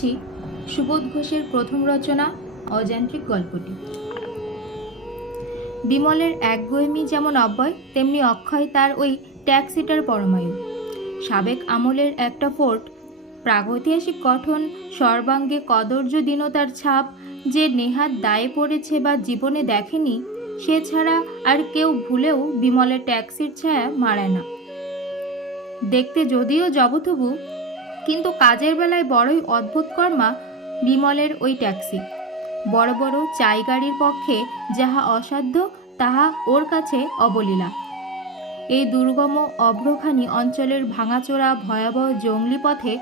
করছি সুবোধ ঘোষের প্রথম রচনা, অযান্ত্রিক গল্পটি। বিমলের একগুয়েমি যেমন অব্যয়, তেমনি অক্ষয় তার ওই ট্যাক্সিটার পরমায়ু। সাবেক আমলের একটা ফোর্ট, প্রাগৈতিহাসিক গঠন, সর্বাঙ্গে কদর্য দীনতার ছাপ যে নেহাত দায়ে পড়েছে বা জীবনে দেখেনি, সে ছাড়া আর কেউ ভুলেও বিমলের ট্যাক্সির ছায়া মারায় না। দেখতে যদিও জবথবু কিন্তু কাজের বেলায় বড়ই অদ্ভুত কর্মা বিমলের ওই ট্যাক্সি। বড় বড় চাই গাড়ির পক্ষে যাহা অসাধ্য, তাহা ওর কাছে অবলীলা। এই দুর্গম অভ্রখানি অঞ্চলের ভাঙাচোরা ভয়াবহ জঙ্গলি পথে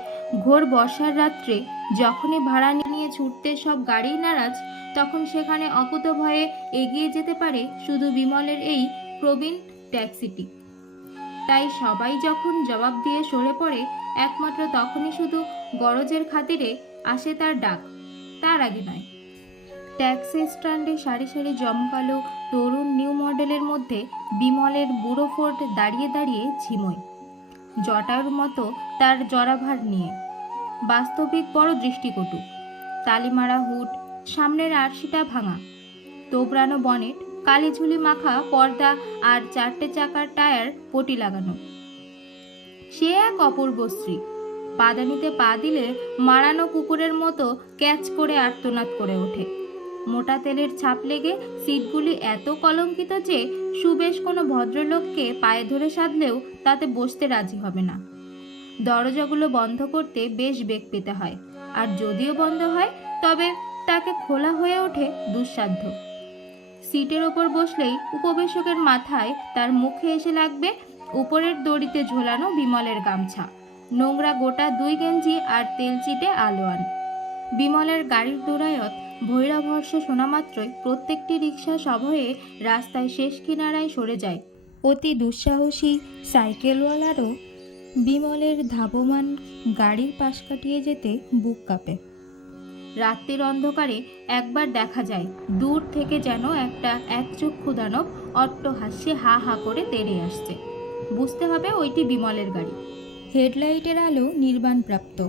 ঘোর বর্ষার রাত্রে যখনই ভাড়া নিয়ে ছুটতে সব গাড়ি নারাজ, তখন সেখানে অকুত ভয়ে এগিয়ে যেতে পারে শুধু বিমলের এই প্রবীণ ট্যাক্সিটি। তাই সবাই যখন জবাব দিয়ে সরে পড়ে একমাত্র তখনই শুধু গরজের খাতিরে আসে তার ডাক, তার আগে নয়। ট্যাক্সি স্ট্যান্ডে সারি সারি জমকালো তরুণ নিউ মডেলের মধ্যে বিমলের বুড়ো ফোর্ট দাঁড়িয়ে দাঁড়িয়ে ঝিমোয়। জটার মতো তার জরাভার নিয়ে। বাস্তবিক বড় দৃষ্টিকটু। তালিমারা হুট, সামনের আরশিটা ভাঙা। তোবড়ানো বনেট, কালিঝুলি মাখা পর্দা আর চারটে চাকার টায়ার পটি লাগানো। সে এক অপূর্ব স্ত্রী। পাদানিতে পা দিলে মারানো কুকুরের মতো ক্যাচ করে আর্তনাদ করে ওঠে। মোটা তেলের ছাপ লেগে সিটগুলি এত কলঙ্কিত যে সুবেশ কোনো ভদ্রলোককে পায়ে ধরে সাধলেও তাতে বসতে রাজি হবে না। দরজাগুলো বন্ধ করতে বেশ বেগ পেতে হয়, আর যদিও বন্ধ হয়, তবে তাকে খোলা হয়ে ওঠে দুঃসাধ্য। সিটের ওপর বসলেই উপবেশকের মাথায় তার মুখে এসে লাগবে উপরের দড়িতে ঝোলানো বিমলের গামছা। নোংরা গোটা দুই গেঞ্জি আর তেল চিটে আলোয়ান। বিমলের গাড়ির দৌড়ায়ত ভৈরাভর্ষ শোনা মাত্রই প্রত্যেকটি রিক্সা সভয়ে রাস্তায় শেষ কিনারায় সরে যায়। অতি দুঃসাহসী সাইকেলওয়ালারও বিমলের ধাবমান গাড়ির পাশ কাটিয়ে যেতে বুক কাঁপে। রাত্রির অন্ধকারে একবার দেখা যায়, দূর থেকে যেন একটা একচক্ষু দানব হাসিয়ে হা হা করে তেড়ে আসছে। বুঝতে হবে ওইটি বিমলের গাড়ি। হেডলাইটের আলো নির্বাণপ্রাপ্ত।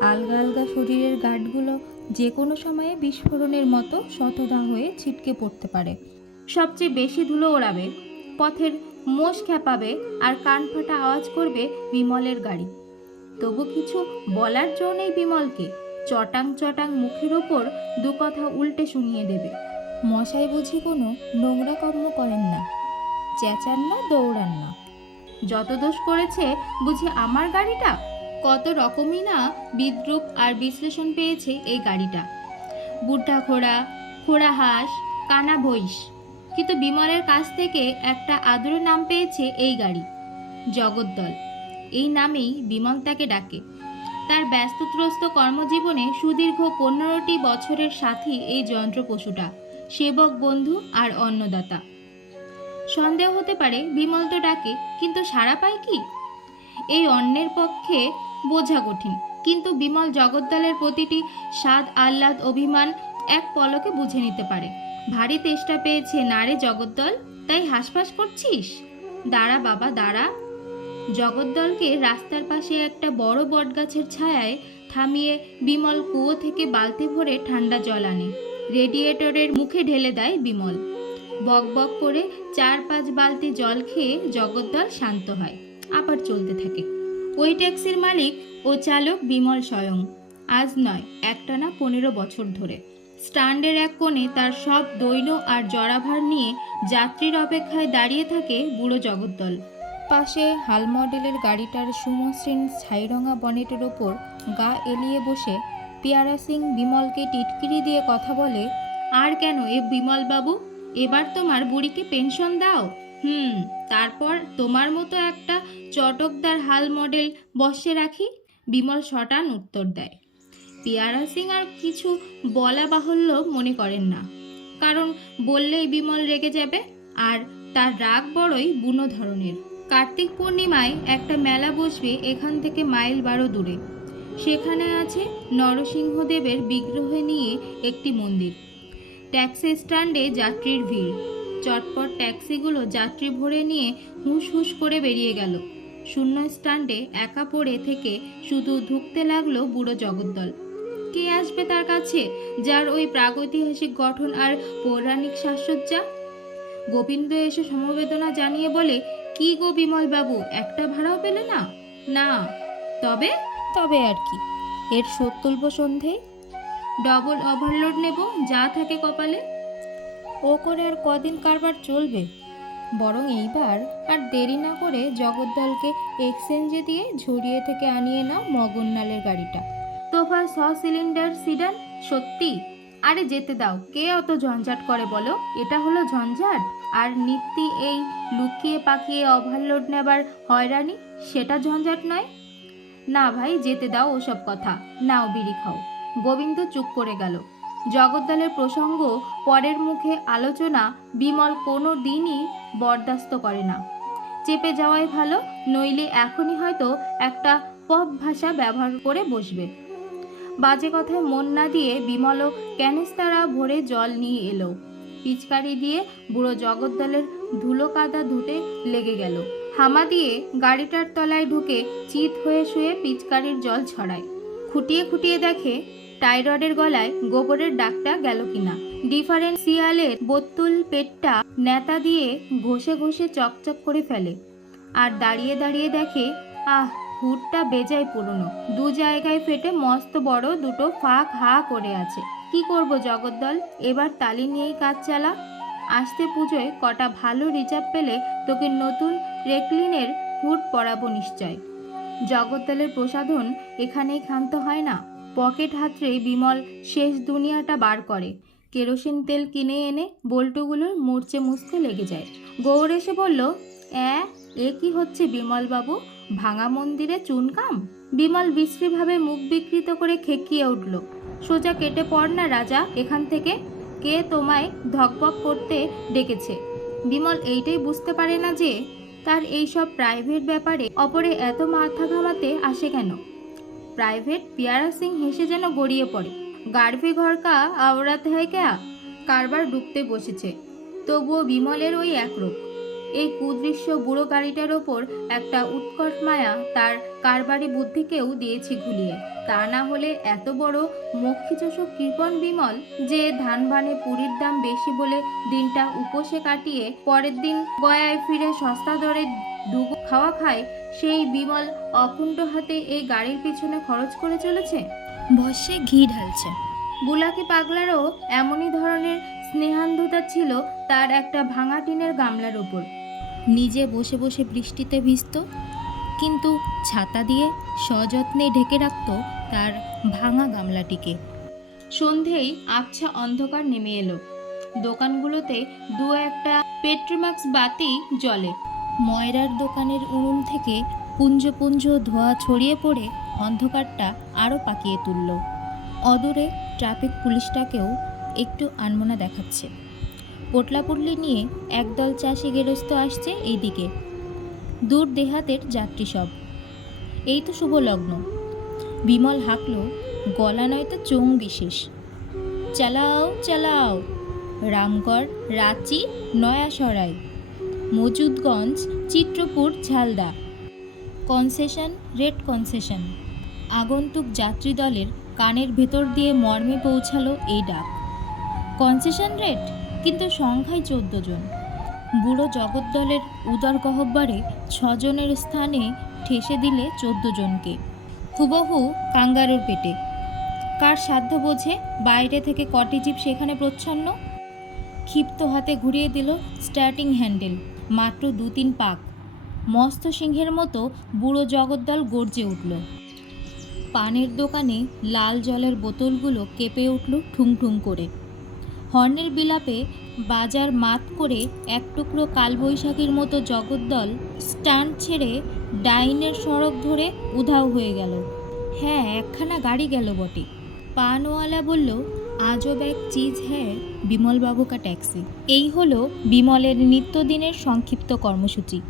আলগা আলগা শরীরের গার্ডগুলো যে কোনো সময়ে বিস্ফোরণের মতো শতধা হয়ে ছিটকে পড়তে পারে। সবচেয়ে বেশি ধুলো ওড়াবে পথের মোষ খেপাবে আর কান ফাটা আওয়াজ করবে বিমলের গাড়ি। তবু কিছু বলার জো নেই বিমলকে চটাং চটাং মুখের ওপর দু কথা উল্টে শুনিয়ে দেবে। মশাই বুঝি কোনো নোংরা কর্ম করেন না চেঁচান না দৌড়ান না। যত দোষ করেছে, বুঝি আমার গাড়িটা? কত রকমই না বিদ্রুপ আর বিশ্লেষণ পেয়েছে এই গাড়িটা। বুদ্ধা ঘোড়া খোড়া হাঁস, কানা ভৈষ কিন্তু বিমলের কাছ থেকে একটা আদরে নাম পেয়েছে এই গাড়ি, জগদ্দল। এই নামেই বিমল তাকে ডাকে। তার ব্যস্তত্রস্ত কর্মজীবনে সুদীর্ঘ পনেরোটি বছরের সাথী এই যন্ত্র পশুটা সেবক বন্ধু আর অন্নদাতা। সন্দেহ হতে পারে বিমল তো ডাকে, কিন্তু সাড়া পায় কি? এই অন্যের পক্ষে বোঝা কঠিন, কিন্তু বিমল জগদ্দলের প্রতিটি স্বাদ, আহ্লাদ, অভিমান এক পলকে বুঝে নিতে পারে। ভারী তেষ্টা পেয়েছে নারে জগদ্দল, তাই হাসফাস করছিস? দাঁড়া বাবা, দাঁড়া। জগদ্দলকে রাস্তার পাশে একটা বড় বটগাছের ছায়ায় থামিয়ে বিমল কুয়ো থেকে বালতি ভরে ঠান্ডা জল আনে। রেডিয়েটরের মুখে ঢেলে দেয় বিমল। বক বক করে চার পাঁচ বালতি জল খেয়ে জগদ্দল শান্ত হয়, আবার চলতে থাকে। ওই ট্যাক্সির মালিক ও চালক বিমল স্বয়ং, আজ নয়, একটানা পনেরো বছর ধরে। স্ট্যান্ডের এক কোণে তার সব দৈন আর জরাভার নিয়ে যাত্রীর অপেক্ষায় দাঁড়িয়ে থাকে বুড়ো জগদ্দল। পাশে হাল মডেলের গাড়িটার সুমসৃণ ছাইরঙা বনেটের ওপর গা এলিয়ে বসে পিয়ারা সিং বিমলকে টিটকিরি দিয়ে কথা বলে, আর কেন এ বিমল বাবু এবার তোমার বুড়িকে পেনশন দাও। হুম, তারপর তোমার মতো একটা চটকদার হাল মডেল বসে রাখি, বিমল শটান উত্তর দেয়। পিয়ারা সিং আর কিছু বলা বাহুল্য মনে করেন না, কারণ বললেই বিমল রেগে যাবে, আর তার রাগ বড়ই বুনো ধরনের। কার্তিক পূর্ণিমায় একটা মেলা বসবে এখান থেকে মাইল বারো দূরে। সেখানে আছে নরসিংহদেবের বিগ্রহ নিয়ে একটি মন্দির। ট্যাক্সি স্ট্যান্ডে যাত্রীর ভিড়। চটপট ট্যাক্সিগুলো যাত্রী ভরে নিয়ে হুস হুস করে বেরিয়ে গেল। শূন্য স্ট্যান্ডে একা পড়ে থেকে শুধু ধুঁকতে লাগল বুড়ো জগদ্দল। কে আসবে তার কাছে, যার ওই প্রাগৈতিহাসিক গঠন আর পৌরাণিক সাজসজ্জা? গোবিন্দ এসে সমবেদনা জানিয়ে বলে, কি গো বিমল বাবু একটা ভাড়াও পেলে না? না। তবে? তবে আর কি। এর শোধ তুলব সন্ধে ডবল ওভারলোড নেব, যা থাকে কপালে। ও করে আর কদিন কারবার চলবে? বরং এইবার আর দেরি না করে জগদ্দলকে এক্সচেঞ্জে দিয়ে ঝুড়িয়ে থেকে আনিয়ে নাও মগননালের গাড়িটা। তোফা স সিলিন্ডার সিডান সত্যি? আরে যেতে দাও, কে অত ঝঞ্ঝাট করে বলো? এটা হলো ঝঞ্ঝাট। আর নিত্যি এই লুকিয়ে পাকিয়ে ওভারলোড নেবার হয়রানি, সেটা ঝঞ্ঝাট নয়? না ভাই, যেতে দাও ওসব কথা। নাও বিড়ি খাও। গোবিন্দ চুপ করে গেল। জগদ্দলের প্রসঙ্গ পরের মুখে আলোচনা বিমল কোনো দিনই বরদাস্ত করে না। চেপে যাওয়াই ভালো, নইলে এখনই হয়তো একটা পপ ভাষা ব্যবহার করে বসবে। বাজে কথায় মন না দিয়ে বিমলও ক্যানেস্তারা ভরে জল নিয়ে এলো। পিচকারি দিয়ে বুড়ো জগদ্দলের ধুলো কাদা ধুতে লেগে গেল। হামা দিয়ে গাড়িটার তলায় ঢুকে চিত হয়ে শুয়ে পিচকারির জল ছড়ায়। খুঁটিয়ে খুঁটিয়ে দেখে টাইরয়েডের গলায় গোবরের ডাকটা গেল কিনা? ডিফারেন্সিয়ালের বোত্তুল পেটটা নেতা দিয়ে ঘষে ঘষে চকচক করে ফেলে আর দাঁড়িয়ে দাঁড়িয়ে দেখে, আহ হুডটা বেজায় পুরনো। দু জায়গায় ফেটে মস্ত বড় দুটো ফাঁক হা করে আছে। কি করব জগদ্দল? এবার তালি নিয়েই কাজ চালা। আসতে পুজোয় কটা ভালো রিজার্ভ পেলে তোকে নতুন রেকলিনের হুড পরাবো নিশ্চয়। জগদ্দলের প্রসাধন এখানেই ক্ষান্ত হয় না। পকেট হাতড়ে বিমল শেষ দুনিয়াটা বার করে। কেরোসিন তেল কিনে এনে বল্টুগুলোর মুরচে মুছতে লেগে যায়। গৌর এসে বলল অ্যা এ কি হচ্ছে বিমল বাবু ভাঙা মন্দিরে চুনকাম? বিমল বিশ্রীভাবে মুখ বিকৃত করে খেকিয়ে উঠল, সোজা কেটে পড় না রাজা, এখান থেকে কে তোমায় ধকবক করতে ডেকেছে? বিমল এইটাই বুঝতে পারে না যে তার এইসব প্রাইভেট ব্যাপারে অপরে এত মাথা ঘামাতে আসে কেন। প্রাইভেট পিয়ারা সিং হেসে যেন গড়িয়ে পড়ে। গার্ভে ঘর কা আওড়াতে হয় ক্যা? কারবার ডুবতে বসেছে। তবুও বিমলের ওই একরূপ। এই কুদৃশ্য বুড়ো গাড়িটার ওপর একটা উৎকট মায়া তার কারবারি বুদ্ধিকেও দিয়েছি ঘুলিয়ে। তা না হলে এত বড় মক্ষিচোষক কৃপণ বিমল যে ধান ভানে পুরীর দাম বেশি বলে দিনটা উপসে কাটিয়ে পরের দিন গয়ায় ফিরে সস্তা দরে দুগো খাওয়া খায় সেই বিমল অকুণ্ঠ হাতে এই গাড়ির পিছনে খরচ করে চলেছে? ভস্যে ঘি ঢালছে। বুলাকি পাগলারও এমনই ধরনের স্নেহান্ধতা ছিল তার একটা ভাঙা টিনের গামলার ওপর। নিজে বসে বসে বৃষ্টিতে ভিজত কিন্তু ছাতা দিয়ে সযত্নে ঢেকে রাখত তার ভাঙা গামলাটিকে। সন্ধেই আবছা অন্ধকার নেমে এলো। দোকানগুলোতে দু একটা পেট্রোম্যাক্স বাতি জ্বলে। ময়রার দোকানের উনুন থেকে পুঞ্জ পুঞ্জ ধোঁয়া ছড়িয়ে পড়ে অন্ধকারটা আরও পাকিয়ে তুলল। অদূরে ট্রাফিক পুলিশটাকেও একটু আনমনা দেখাচ্ছে। পোটলাপুটলি নিয়ে একদল চাষি গেরস্ত আসছে এইদিকে। দূর দেহাতের যাত্রী সব। এই তো শুভ লগ্ন বিমল হাঁকল, গলা নয়তো চোং বিশেষ। চালাও চালাও। Ramgarh, Ranchi Naya Nayasarai. Majudganj, Chitrapur, Jhalda. Concession, red concession. আগন্তুক যাত্রী দলের কানের ভেতর দিয়ে মর্মে পৌঁছালো এই ডাক। কনসেশন রেট কিন্তু সংখ্যায় চোদ্দ জন। বুড়ো জগদ্দলের উদার গহব্বরে ছজনের স্থানে ঠেসে দিলে চোদ্দ জনকে। হুবহু কাঙ্গারুর পেটে। কার সাধ্য বোঝে বাইরে থেকে কটি জিপ সেখানে প্রচ্ছন্ন? ক্ষিপ্ত হাতে ঘুরিয়ে দিল স্টার্টিং হ্যান্ডেল। মাত্র দু তিন পাক। মস্ত সিংহের মতো বুড়ো জগদ্দল গর্জে উঠল। পানের দোকানে লাল জলের বোতলগুলো কেঁপে উঠল ঠুং ঠুং করে। হর্নের বিলাপে বাজার মাত করে এক টুকরো কালবৈশাখীর মতো জগদ্দল স্টান্ট ছেড়ে ডাইনের সড়ক ধরে উধাও হয়ে গেল। হ্যাঁ একখানা গাড়ি গেল বটে। পানওয়ালা বলল আজব এক চিজ হ্যাঁ বিমলবাবু কা ট্যাক্সি। এই হলো বিমলের নিত্যদিনের সংক্ষিপ্ত কর্মসূচি।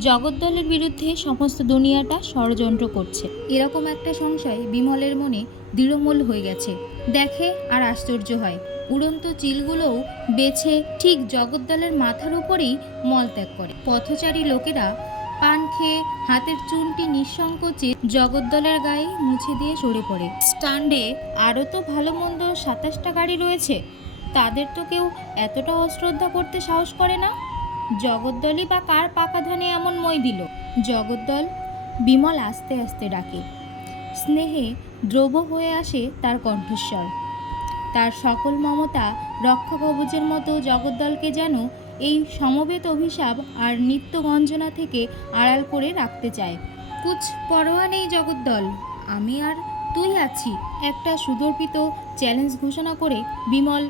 জগদ্দলের বিরুদ্ধে সমস্ত দুনিয়াটা ষড়যন্ত্র করছে। এরকম একটা সংশয় বিমলের মনে দৃঢ়মূল হয়ে গেছে। দেখে আর আশ্চর্য হয়। উড়ন্ত চিলগুলোও বেছে ঠিক জগদ্দলের মাথার উপরেই মলত্যাগ করে। পথচারী লোকেরা খেয়ে হাতের চুনটি নিঃসংকোচে জগদ্দলের গায়ে মুছে দিয়ে সরে পড়ে। স্ট্যান্ডে আরও তো ভালো মন্দ সাতাশটা গাড়ি রয়েছে। তাদের তো কেউ এতটা অশ্রদ্ধা করতে সাহস করে না। জগদ্দলই বা কার পাকা ধানে এমন মই দিল? জগদ্দল বিমল আস্তে আস্তে ডাকে। স্নেহে দ্রব হয়ে আসে তার কণ্ঠস্বর। তার সকল মমতা রক্ষা কবচের মতো জগদ্দলকে যেন এই সমবেত অভিশাপ আর নিত্য গঞ্জনা থেকে আড়াল করে রাখতে চায়। কুচ পরোয়া নেই জগদ্দল। আমি আর তুই আছি। একটা সুদর্পিত চ্যালেঞ্জ ঘোষণা করে বিমল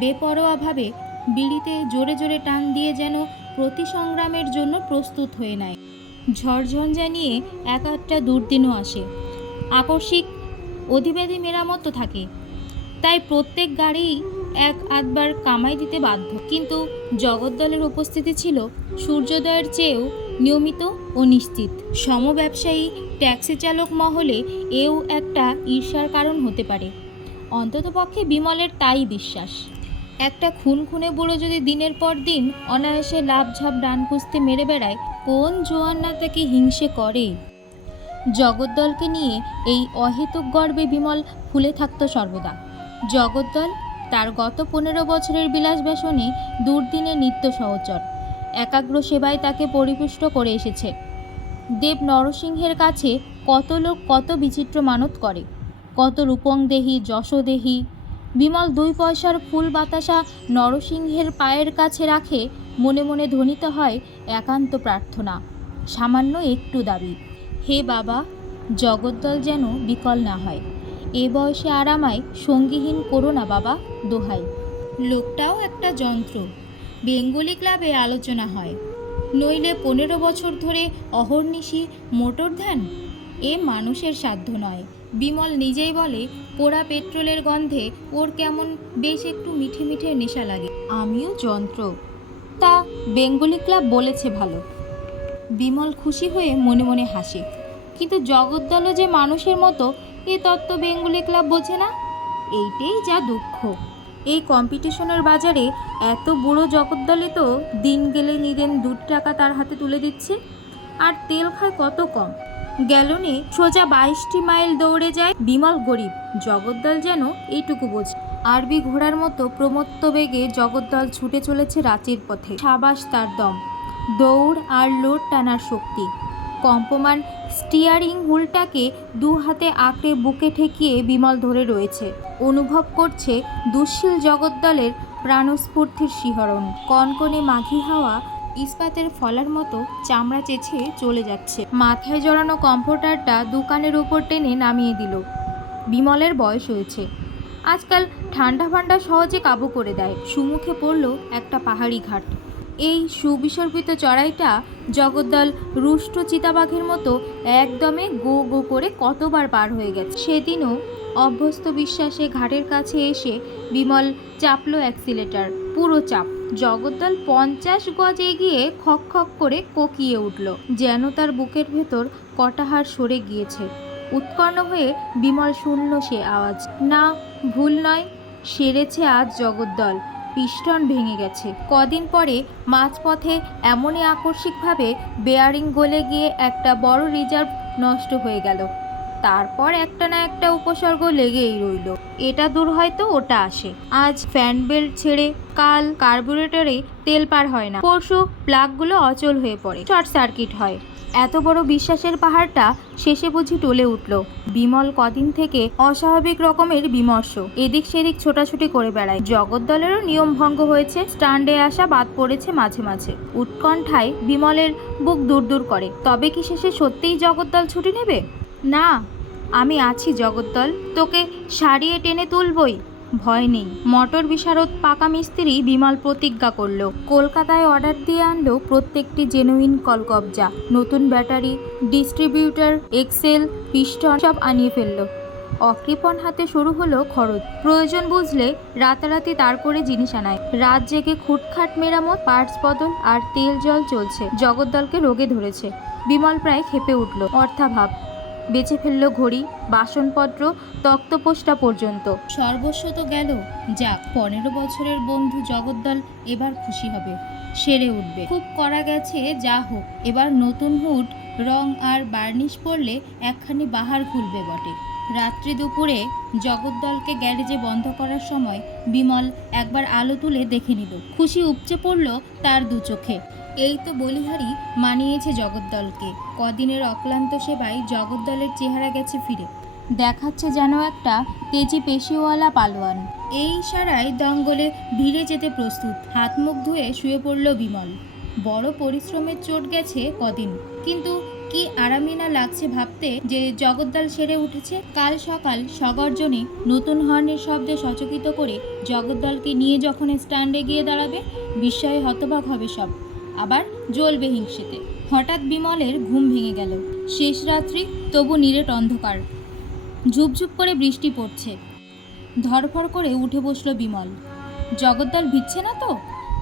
বেপরোয়াভাবে বিড়িতে জোরে জোরে টান দিয়ে যেন প্রতি সংগ্রামের জন্য প্রস্তুত হয়ে নেয়। ঝড়ঝঞ্ঝা নিয়ে এক একটা দুর্দিনও আসে। আকস্মিক অধিব্যাধি মেরামত থাকে। তাই প্রত্যেক গাড়ি এক আধবার কামাই দিতে বাধ্য। কিন্তু জগদ্দলের উপস্থিতি ছিল সূর্যোদয়ের চেয়েও নিয়মিত ও নিশ্চিত। সমব্যবসায়ী, ট্যাক্সি চালক মহলে এও একটা ঈর্ষার কারণ হতে পারে। অন্ততপক্ষে বিমলের তাই বিশ্বাস। একটা খুন খুনে বুড়ো যদি দিনের পর দিন অনায়াসে লাভঝাপ ডান কুস্তে মেরে বেড়ায়, কোন জোয়ান না তাকে হিংসে করে? জগদ্দলকে নিয়ে এই অহেতুক গর্বে বিমল ফুলে থাকত সর্বদা। জগদ্দল তার গত পনেরো বছরের বিলাস ব্যসনে দুর্দিনে নিত্য সহচর। একাগ্র সেবায় তাকে পরিপুষ্ট করে এসেছে। দেব নরসিংহের কাছে কত লোক কত বিচিত্র মানত করে। কত রূপং দেহি যশোদেহি বিমল দুই পয়সার ফুল বাতাসা নরসিংহের পায়ের কাছে রাখে, মনে মনে ধ্বনিত হয় একান্ত প্রার্থনা। সামান্য একটু দাবি, হে বাবা, জগদ্দল যেন বিকল না হয়। এ বয়সে আর আমায় সঙ্গীহীন করো না বাবা, দোহাই। লোকটাও একটা যন্ত্র। বেঙ্গলি ক্লাবে আলোচনা হয়। নইলে পনেরো বছর ধরে অহর্নিশি, মোটর ধ্যান? এ মানুষের সাধ্য নয়। বিমল নিজেই বলে, পোড়া পেট্রোলের গন্ধে ওর কেমন বেশ একটু মিঠে মিঠে নেশা লাগে। আমিও যন্ত্র। তা বেঙ্গলি ক্লাব বলেছে ভালো। বিমল খুশি হয়ে মনে মনে হাসে। কিন্তু জগদ্দলও যে মানুষের মতো এ তত্ত্ব বেঙ্গলি ক্লাব বোঝে না? এইটাই যা দুঃখ। এই কম্পিটিশনের বাজারে এত বুড়ো জগদ্দলে তো দিন গেলে নিদেন দু টাকা তার হাতে তুলে দিচ্ছে। আর তেল খায় কত কম? গ্যালনে সোজা বাইশটি মাইল দৌড়ে যায় বিমল গরিব। জগদ্দল যেন এইটুকু বোঝে। আরবি ঘোড়ার মতো প্রমত্ত বেগে জগদ্দল ছুটে চলেছে রাঁচির পথে। সাবাস তার দম। দৌড় আর লোড টানার শক্তি। কম্পমান স্টিয়ারিং হুলটাকে দু হাতে আঁকড়ে বুকে ঠেকিয়ে বিমল ধরে রয়েছে। অনুভব করছে দুঃশীল জগদ্দলের প্রাণস্ফূর্তির শিহরণ। কনকনে মাঘি হাওয়া ইস্পাতের ফলার মতো চামড়া চেছে চলে যাচ্ছে। মাথায় জড়ানো কম্ফোর্টারটা দোকানের ওপর টেনে নামিয়ে দিল। বিমলের বয়স হয়েছে। আজকাল ঠান্ডা ফান্ডা সহজে কাবু করে দেয়। সুমুখে পড়ল একটা পাহাড়ি ঘাট। এই সুবিসর্পিত চড়াইটা জগদ্দল রুষ্ট চিতাবাঘের মতো একদমে গো গো করে কতবার পার হয়ে গেছে। সেদিনও অভ্যস্ত বিশ্বাসে ঘাটের কাছে এসে বিমল চাপলো অ্যাক্সিলেটার পুরো চাপ। জগদ্দল পঞ্চাশ গজ এগিয়ে খক খক করে কোকিয়ে উঠল, যেন তার বুকের ভেতর কটাহার সরে গিয়েছে। উৎকর্ণ হয়ে বিমল শুনল সে আওয়াজ। না, ভুল নয়, সেরেছে আজ জগদ্দল। পিস্টন ভেঙে গেছে। কদিন পরে মাঝপথে এমনই আকস্মিকভাবে বেয়ারিং গলে গিয়ে একটা বড় রিজার্ভ নষ্ট হয়ে গেল। তারপর একটা না একটা উপসর্গ লেগেই রইল। এটা দূর হয়তো ওটা আসে। আজ ফ্যান বেল্ট ছেড়ে কাল কার্বুরেটরে তেল পার হয় না। পরশু প্লাগগুলো অচল হয়ে পড়ে। শর্ট সার্কিট হয়। এত বড় বিশ্বাসের পাহাড়টা শেষে বুঝি টলে উঠল। বিমল কদিন থেকে অস্বাভাবিক রকমের বিমর্ষ। এদিক সেদিক ছোটাছুটি করে বেড়ায়। জগদ্দলেরও নিয়ম ভঙ্গ হয়েছে। স্ট্যান্ডে আসা বাদ পড়েছে মাঝে মাঝে। উৎকণ্ঠায় বিমলের বুক দূর দূর করে। তবে কি শেষে সত্যিই জগদ্দল ছুটি নেবে? না, আমি আছি জগদ্দল, তোকে সারিয়ে টেনে তুলবই। ভয় নেই, মটর বিশারদ পাকা মিস্ত্রি বিমল প্রতিজ্ঞা করল। কলকাতায় অর্ডার দিয়ে আনলো প্রত্যেকটি জেনুইন কলকবজা। নতুন ব্যাটারি ডিস্ট্রিবিউটর এক্সেল পিস্টন সব আনিয়ে ফেলল। অকৃপণ হাতে শুরু হলো খরচ। প্রয়োজন বুঝলে রাতারাতি তার করে জিনিস আনায়। রাত জেগে খুটখাট মেরামত, পার্টস বদল আর তেল জল চলছে। জগদ্দলকে রোগে ধরেছে। বিমল প্রায় খেপে উঠল। অর্থাভাব বেঁচে ফেলল ঘড়ি, বাসনপত্র, তক্তপোষটা পর্যন্ত। সর্বস্ব তো গেল যাক পনেরো বছরের বন্ধু জগদ্দল এবার খুশি হবে, সেরে উঠবে। খুব করা গেছে, যা হোক, এবার নতুন হুট, রং আর বার্নিশ পরলে একখানি বাহার খুলবে বটে। রাত্রি দুপুরে জগদ্দলকে গ্যারেজে বন্ধ করার সময় বিমল একবার আলো তুলে দেখে নিল। খুশি উপচে পড়ল তার দু চোখে। এই তো বলিহারি মানিয়েছে জগদ্দলকে। কদিনের অক্লান্ত সেবায় জগদ্দলের চেহারা গেছে ফিরে। দেখাচ্ছে যেন একটা তেজি পেশিওয়ালা পালোয়ান। এই ইশারায় দঙ্গলে ভিড়ে যেতে প্রস্তুত। হাত মুখ ধুয়ে শুয়ে পড়ল বিমল। বড় পরিশ্রমের চোট গেছে কদিন। কিন্তু কি আরামই না লাগছে ভাবতে যে জগদ্দল সেরে উঠেছে? কাল সকাল সগর্জনে নতুন হর্নের শব্দে সচকিত করে জগদ্দলকে নিয়ে যখন স্ট্যান্ডে গিয়ে দাঁড়াবে, বিস্ময়ে হতবাক হবে সব। আবার জ্বলবে হিংসেতে। হঠাৎ বিমলের ঘুম ভেঙে গেল। শেষ রাত্রি তবু নিরেট অন্ধকার। ঝুপঝুপ করে বৃষ্টি পড়ছে। ধরফর করে উঠে বসল বিমল। জগদ্দল ভিজছে না তো?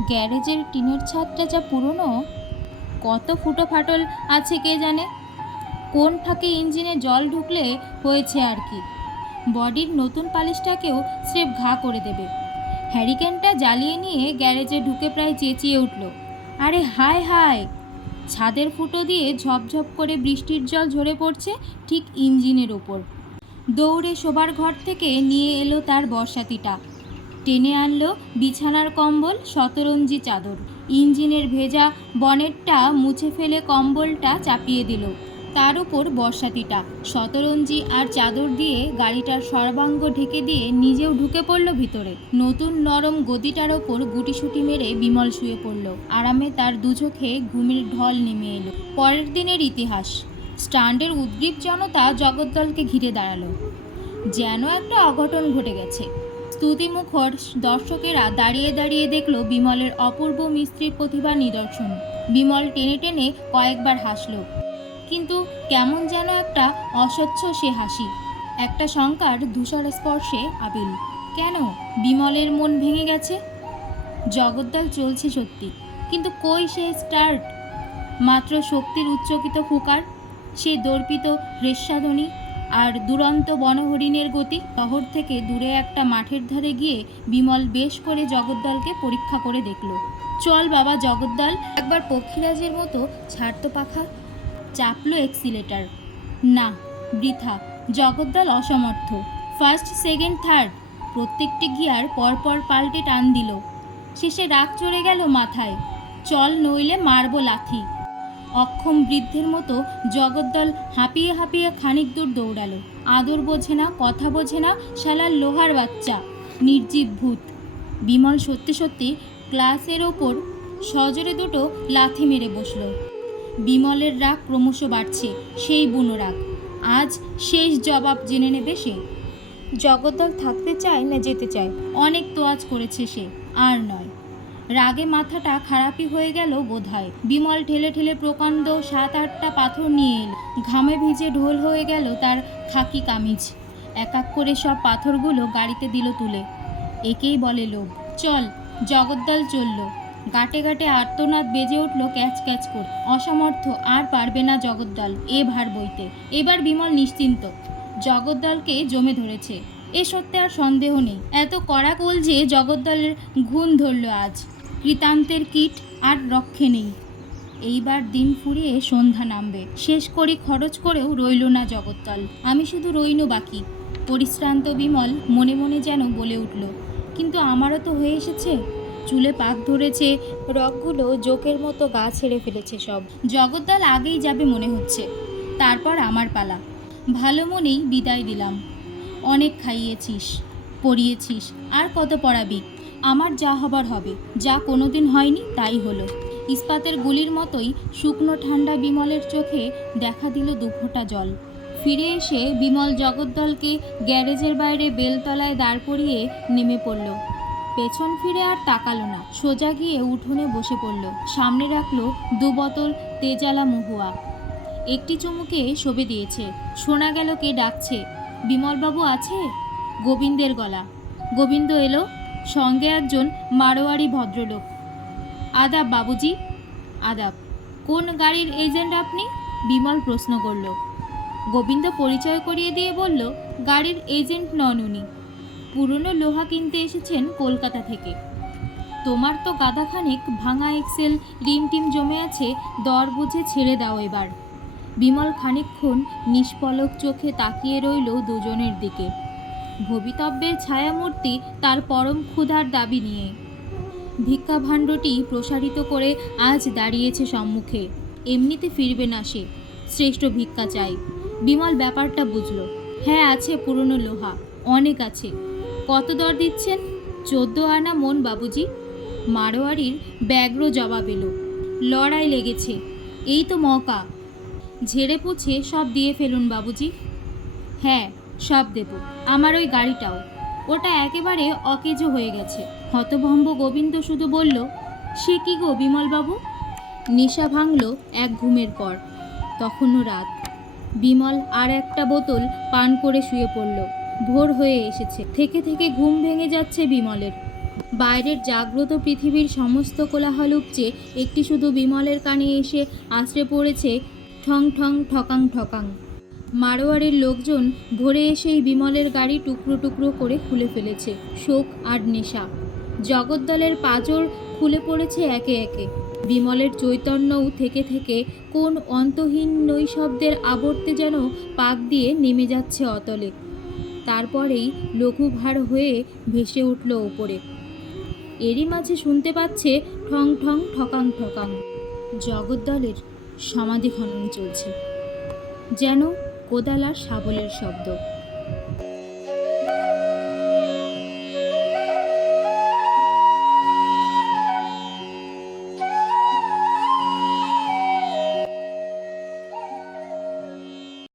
গ্যারেজের টিনের ছাদটা যা পুরনো? কত ফুটো ফাটল আছে কে জানে? কোন ফাঁকে ইঞ্জিনে জল ঢুকলে হয়েছে আর কি? বডির নতুন পালিশটাকেও স্রেফ ঘা করে দেবে। হ্যারিকেনটা জ্বালিয়ে নিয়ে গ্যারেজে ঢুকে প্রায় চেঁচিয়ে উঠল। আরে হায় হায়। ছাদের ফুটো দিয়ে ঝপঝপ করে বৃষ্টির জল ঝরে পড়ছে ঠিক ইঞ্জিনের ওপর। দৌড়ে শোবার ঘর থেকে নিয়ে এলো তার বর্ষাতিটা। টেনে আনলো বিছানার কম্বল, শতরঞ্জি চাদর। ইঞ্জিনের ভেজা বনেটটা মুছে ফেলে কম্বলটা চাপিয়ে দিল। তার উপর বর্ষাতিটা। শতরঞ্জি আর চাদর দিয়ে গাড়িটার সর্বাঙ্গ ঢেকে দিয়ে নিজেও ঢুকে পড়ল ভিতরে। নতুন নরম গদিটার ওপর গুটিসুটি মেরে বিমল শুয়ে পড়ল। আরামে তার দু চোখে ঘুমের ঢল নেমে এলো। পরের দিনের ইতিহাস। স্ট্যান্ডের উদ্গ্রীব জনতা জগদ্দলকে ঘিরে দাঁড়াল। যেন একটা অঘটন ঘটে গেছে। স্তুতিমুখর দর্শকেরা দাঁড়িয়ে দাঁড়িয়ে দেখল বিমলের অপূর্ব মিস্ত্রির প্রতিভা নিদর্শন। বিমল টেনে টেনে কয়েকবার হাসলো। কিন্তু কেমন যেন একটা অস্বচ্ছ সে হাসি, একটা শঙ্কার ধূসর স্পর্শে আবিল। কেন? বিমলের মন ভেঙে গেছে? জগদ্দল চলছে সত্যি, কিন্তু কই সে স্টার্ট? মাত্র শক্তির উচ্চকিত ফুকার, সে দর্পিত হ্রেস্বাধ্বনি আর দুরন্ত বনহরিণের গতি শহর থেকে দূরে একটা মাঠের ধারে গিয়ে বিমল বেশ করে জগদ্দলকে পরীক্ষা করে দেখল। চল বাবা জগদ্দল, একবার পক্ষীরাজের মতো ছাড়তো পাখা। চাপলো এক্সিলেটার। না, বৃথা, জগদ্দল অসমর্থ। First, second, third. প্রত্যেকটি গিয়ার পরপর পাল্টে টান দিল। শেষে রাগ চড়ে গেল মাথায়। চল নইলে মারবো লাথি। অক্ষম বৃদ্ধের মতো জগদ্দল হাঁপিয়ে হাঁপিয়ে খানিক দূর দৌড়ালো। আদর বোঝে না, কথা বোঝে না, শালার লোহার বাচ্চা। নির্জীব ভূত। বিমল সত্যি সত্যি ক্লাসের ওপর সজোরে দুটো লাথি মেরে বসল। বিমলের রাগ ক্রমশ বাড়ছে, সেই বুনো রাগ। আজ শেষ জবাব জেনে নেবে সে। জগদ্দল থাকতে চায় না যেতে চায়, অনেক তোয়াজ করেছে সে, আর নয়। রাগে মাথাটা খারাপই হয়ে গেল বোধহয়। বিমল ঠেলে ঠেলে প্রকাণ্ড সাত আটটা পাথর নিয়ে এল। ঘামে ভিজে ঢোল হয়ে গেল তার খাকি কামিজ। এক এক করে সব পাথরগুলো গাড়িতে দিল তুলে। একেই বলে লোভ। চল, জগদ্দল চলল। গাটে গাটে আর্তনাদ বেজে উঠল ক্যাচ ক্যাচ করে। অসমর্থ আর পারবে না জগদ্দল এ ভার বইতে। এবার বিমল নিশ্চিন্ত। জগদ্দলকে জমে ধরেছে। এ সত্যি আর সন্দেহ নেই। এত কড়া কোল যে জগদ্দলের ঘুণ ধরল আজ। কৃতান্তের কীট আর রক্ষে নেই। এইবার দিন ফুরিয়ে সন্ধ্যা নামবে। শেষ করি খরচ করেও রইল না জগদ্দল। আমি শুধু রইনু বাকি। পরিশ্রান্ত বিমল মনে মনে যেন বলে উঠল, কিন্তু আমারও তো হয়ে এসেছে? চুলে পাক ধরেছে রকগুলো জোকের মতো গা ছেড়ে ফেলেছে সব। জগদ্দল আগেই যাবে মনে হচ্ছে। তারপর আমার পালা। ভালো মনেই বিদায় দিলাম। অনেক খাইয়েছিস, পড়িয়েছিস, আর কত পড়াবি? আমার যা হবার হবে। যা কোনোদিন হয়নি, তাই হলো। ইস্পাতের গুলির মতোই শুকনো ঠান্ডা বিমলের চোখে দেখা দিল দুফোঁটা জল। ফিরে এসে বিমল জগদ্দলকে গ্যারেজের বাইরে বেলতলায় দাঁড় করিয়ে নেমে পড়ল। পেছন ফিরে আর তাকালো না। সোজা গিয়ে উঠোনে বসে পড়ল। সামনে রাখল দু বোতল তেজালা মহুয়া। একটি চুমুকে শোবে দিয়েছে। শোনা গেল কে ডাকছে। বিমলবাবু আছে? গোবিন্দের গলা। গোবিন্দ এলো। সঙ্গে একজন মারোয়ারি ভদ্রলোক। আদাব, বাবুজি। আদাব, কোন গাড়ির এজেন্ট আপনি? বিমল প্রশ্ন করল। গোবিন্দ পরিচয় করিয়ে দিয়ে বলল, গাড়ির এজেন্ট নন উনি। পুরনো লোহা কিনতে এসেছেন কলকাতা থেকে। তোমার তো গাদাখানেক ভাঙা এক্সেল রিম টিম জমে আছে, দর বুঝে ছেড়ে দাও এবার। বিমল খানিকক্ষণ নিষ্পলক চোখে তাকিয়ে রইল দুজনের দিকে। ভবিতব্যের ছায়ামূর্তি তার পরম ক্ষুধার দাবি নিয়ে। ভিক্ষা ভাণ্ডটি প্রসারিত করে আজ দাঁড়িয়েছে সম্মুখে। এমনিতে ফিরবে না সে, শ্রেষ্ঠ ভিক্ষা চাই। বিমল ব্যাপারটা বুঝল। হ্যাঁ আছে পুরনো লোহা, অনেক আছে। কত দর দিচ্ছেন? চোদ্দ আনা মন, বাবুজি। মারোয়ারির ব্যগ্র জবাব এলো। লড়াই লেগেছে। এই তো মকা। ঝেড়ে পুছে সব দিয়ে ফেলুন, বাবুজি। হ্যাঁ সব দেব। আমার ওই গাড়িটাও। ওটা একেবারে অকেজো হয়ে গেছে। হতভম্ব গোবিন্দ শুধু বলল, সে কি গো বিমলবাবু নেশা ভাঙল এক ঘুমের পর। তখনও রাত। বিমল আর একটা বোতল পান করে শুয়ে পড়ল। ভোর হয়ে এসেছে। থেকে থেকে ঘুম ভেঙে যাচ্ছে বিমলের। বাইরের জাগ্রত পৃথিবীর সমস্ত কোলাহল উপচে একটি শুধু বিমলের কানে এসে আশ্রে পড়েছে ঠং ঠং ঠকাং ঠকাং। মারোয়ারের লোকজন ভোরে এসেই বিমলের গাড়ি টুকরো টুকরো করে খুলে ফেলেছে, শোক আর নেশা। জগদ্দলের পাঁজর খুলে পড়েছে একে একে। বিমলের চৈতন্যও থেকে থেকে কোন অন্তহীন নৈশব্দের আবর্তে যেন পাক দিয়ে নেমে যাচ্ছে অতলে। তারপরেই লঘুভার হয়ে ভেসে উঠল ওপরে এরই মাঝে শুনতে পাচ্ছে ঠং ঠং ঠকাং ঠকাং। জগদ্দলের সমাধি খনন চলছে। যেন কোদাল আর শাবলের শব্দ।